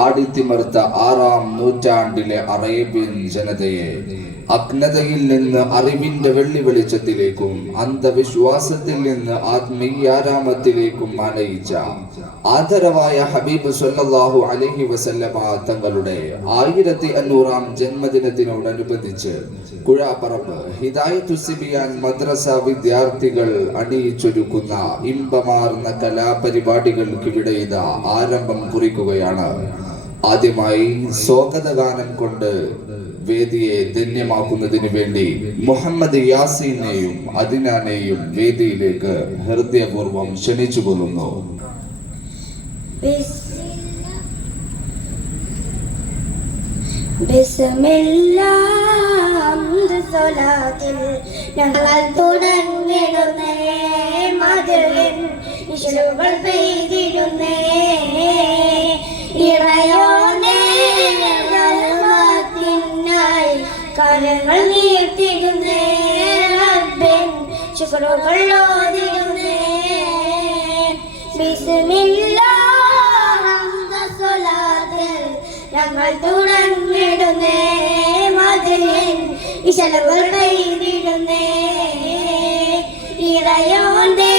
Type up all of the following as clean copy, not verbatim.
ആടിത്തിമർത്ത 6-ാം നൂറ്റാണ്ടിലെ അറേബ്യൻ ജനതയെ അജ്ഞതയിൽ നിന്ന് അറിവിന്റെ വെള്ളി വെളിച്ചത്തിലേക്കും അന്ധവിശ്വാസത്തിൽ നിന്ന് ആത്മീയാരാമത്തിലേക്കും ആനയിച്ച ആദരവായ ഹബീബ് സല്ലല്ലാഹു അലൈഹി വസല്ലമ തങ്ങളുടെ 1500-ാം ജന്മദിനത്തിനോടനുബന്ധിച്ച് കുഴാപ്പറമ്പ് ഹിദായത്തു സിബിയാൻ മദ്രസ വിദ്യാർത്ഥികൾ അണിയിച്ചൊരുക്കുന്ന ഇമ്പമാർന്ന കലാപരിപാടികൾക്ക് ഇവിടെ ഇതാ ആരംഭം കുറിക്കുകയാണ്. ആദ്യമായി സ്വാഗതഗാനം കൊണ്ട് വേദിയെ ധന്യമാക്കുന്നതിന് വേണ്ടി മുഹമ്മദ് യാസീനെയും അദിനാനെയും വേദിയിലേക്ക് ഹൃദയപൂർവ്വം ക്ഷണിച്ചു കൊള്ളുന്നു. ഞങ്ങൾ തുടങ്ങിടുന്നേ മധുരൻ ഇശലുകൾ പെയ്തിടുന്നേ ഇറയോനെ ായി കരങ്ങൾ നീട്ടിടുന്നേ റബ്ബൻ ശുക്റുകൾ ഓതിടുന്നേ ബിസ്മില്ലാഹ് ഹംദ സ്വലാത്തിൽ ഞങ്ങൾ തുടങ്ങിടുന്നേ മദീൻ ഇശലുകൾ പെയ്തിടുന്നേ ഇറയോന്റെ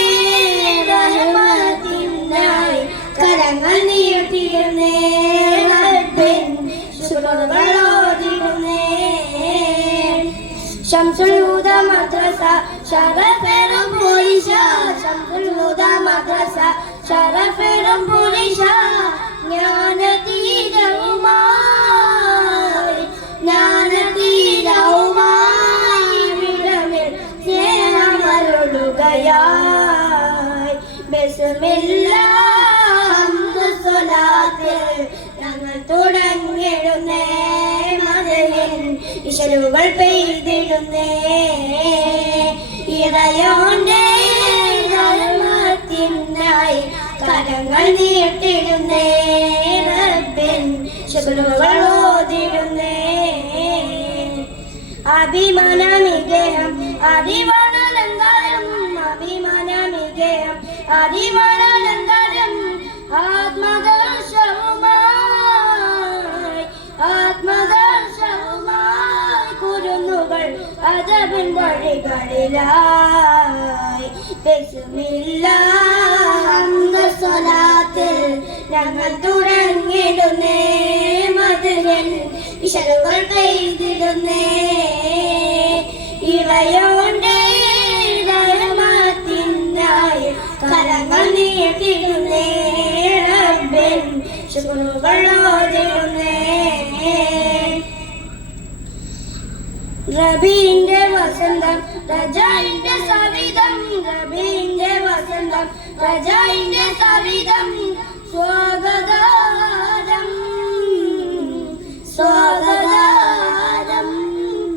റഹ്മത്തിനായി കരങ്ങൾ നീട്ടിടുന്നേ റബ്ബൻ ശുക്റുകൾ ഓതിടുന്നേ ശംസുൽ ഹുദ മദ്രസ ശറഫെറും പോലീശ ശംസുൽ ഹുദ മദ്രസ ശറഫെറും പോലീശ ജ്ഞാനതീരവുമായി വിടമിൽ സ്നേഹമരുളുകയായി ബിസ്മില്ലാഹ് സ്വലാത്തിൽ ഞങ്ങൾ തുടങ്ങിടുന്നേ മദീൻ ഇശലുകൾ പെയ്തിടുന്നേ ഇറയോന്റെ റഹ്മത്തിനായി കരങ്ങൾ നീട്ടിടുന്നേ റബ്ബൻ ശുക്റുകൾ ഓതിടുന്നേ അഭിമാനമികേയം അറിവാണലങ്കാരം അഭിമാനമികേയം അറിവാണലങ്കാരം ആത്മദർശവുമായി കുരുന്നുകൾ അദബിൻ വഴികളിലായി ബിസ്മില്ലാഹ് ഹംദ സ്വലാത്തിൽ ഞങ്ങൾ തുടങ്ങിടുന്നേ മദീൻ ഇശലുകൾ പെയ്തിടുന്നേ ഇറയോന്റെ റഹ്മത്തിനായി കരങ്ങൾ നീട്ടിടുന്നേ റബ്ബൻ ശുക്റുകൾ ഓതിടുന്നേ റബീന്റെ വസന്തം റജായിന്റെ സവിധം റബീന്റെ വസന്തം റജായിന്റെ സവിധം സ്വാഗതം സ്വാഗതം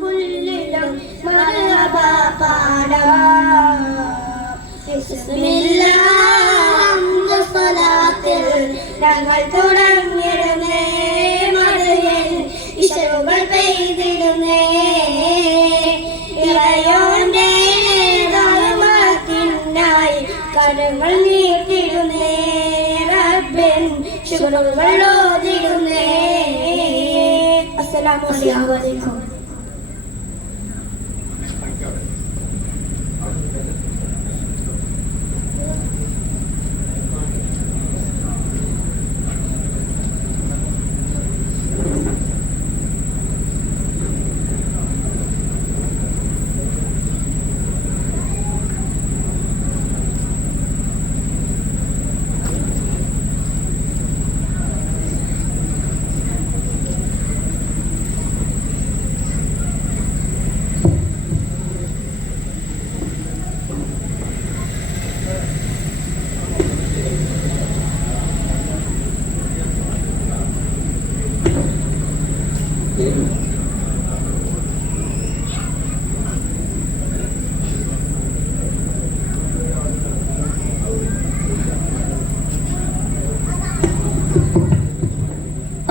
പുല്ലിടം മർഹബ പാടാം ബിസ്മില്ലാഹ് സ്വലാത്തിൽ ഞങ്ങൾ തുടങ്ങിടുന്നേ മദീൻ ഇശലുകൾ പെയ്തിടുന്നേ ഇറയോന്റെ റഹ്മത്തിനായി കരങ്ങൾ നീട്ടിടുന്നേ റബ്ബൻ ശുക്റുകൾ ഓതിടുന്നേ. അസ്സലാമു അലൈക്കും.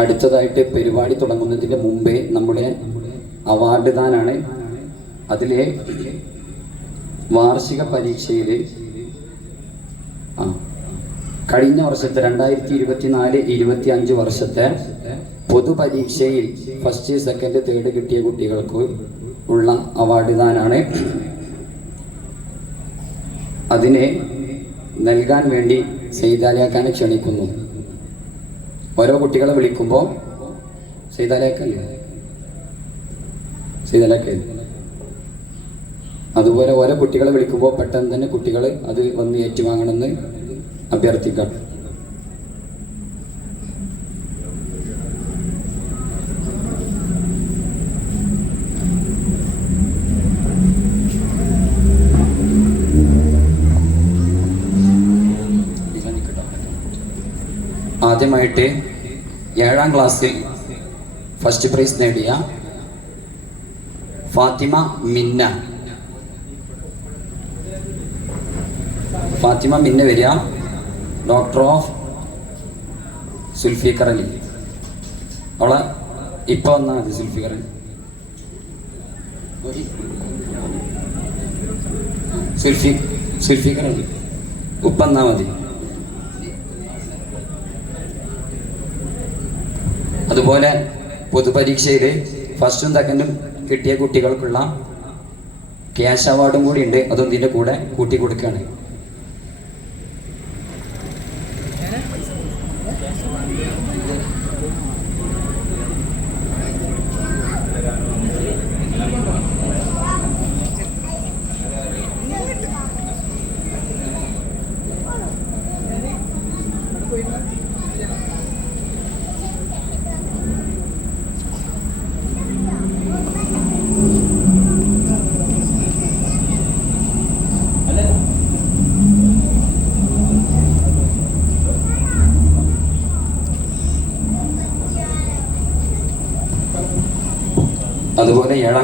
അടുത്തതായിട്ട് പരിപാടി തുടങ്ങുന്നതിൻ്റെ മുമ്പേ നമ്മുടെ അവാർഡ് ദാനാണ്. അതിലെ വാർഷിക പരീക്ഷയിൽ കഴിഞ്ഞ വർഷത്തെ 2024-25 വർഷത്തെ പൊതുപരീക്ഷയിൽ ഫസ്റ്റ്, സെക്കൻഡ്, തേർഡ് കിട്ടിയ കുട്ടികൾക്ക് ഉള്ള അവാർഡ് ദാനാണ്. അതിനെ നൽകാൻ വേണ്ടി സെയ്താലിയാക്കാനെ ക്ഷണിക്കുന്നു. ഓരോ കുട്ടികളെ വിളിക്കുമ്പോൾ സെയ്താലിയാക്കല്ലേ അതുപോലെ ഓരോ കുട്ടികളെ വിളിക്കുമ്പോൾ പെട്ടെന്ന് തന്നെ കുട്ടികൾ അത് വന്ന് ഏറ്റുവാങ്ങണമെന്ന് അഭ്യർത്ഥിക്കാം. ആദ്യമായിട്ട് 7ാം ക്ലാസ്സിൽ ഫസ്റ്റ് പ്രൈസ് നേടിയ ഫാത്തിമ മിന്ന വരിക. Doctor of Sulfikar Ali. അവളെ ഇപ്പൊ വന്നാൽ മതി. സുൽഫിക്കർ അലി സുൽഫിക്കർ അലി ഉപ്പ വന്നാൽ മതി. അതുപോലെ പൊതുപരീക്ഷയിൽ ഫസ്റ്റും സെക്കൻഡും കിട്ടിയ കുട്ടികൾക്കുള്ള ക്യാഷ് അവാർഡും കൂടി ഉണ്ട്. അതും ഇതിൻ്റെ കൂടെ കൂട്ടി കൊടുക്കുകയാണ്. അതുപോലെ 7ാം